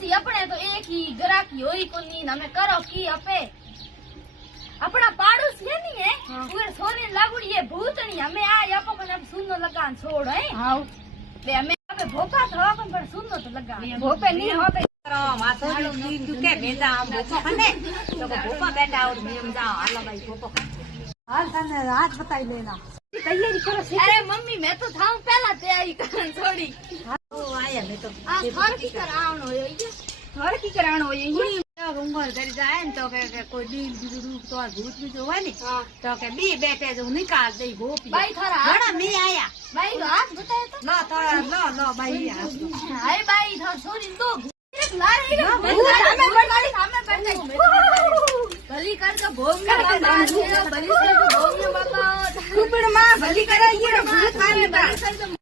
પછી આપણે તો એક ही ग्राहकी होई कोनी ने हमें करो की अपे अपना पाड़ोस है नी है उरे सोरी लागुड़ी है भूतनी हमें आ आपो कने सुनो लगान छोड़ है हां ले हमें अपे भोपा तो पर सुनो तो लगा भोपे नहीं होबे माथो के बेटा आम भोपो खने तो भोपा बेटा और नियम जा हालो भाई भोपो हाल तने हाथ बताई लेना तैयारी करो अरे मम्मी मैं तो था पहला तैयारी करन छोड़ी ओ आया मैं तो आ घर की करावण होयो घर की करावण होयो उंगर कर जाए न तो के कोई डील रूप तो भूत भी जो है नी तो के बी बेटे जो निकाल दे भोपी भाई थारा बड़ा मैं आया भाई हाथ बताए तो लो थोड़ा लो भाई हाय भाई था छोरी तो लारी हमें बैठे भली कर के भोग में बाबा भली कर के भोग में बाबा कुबड़ मां भली करे ये भूत मार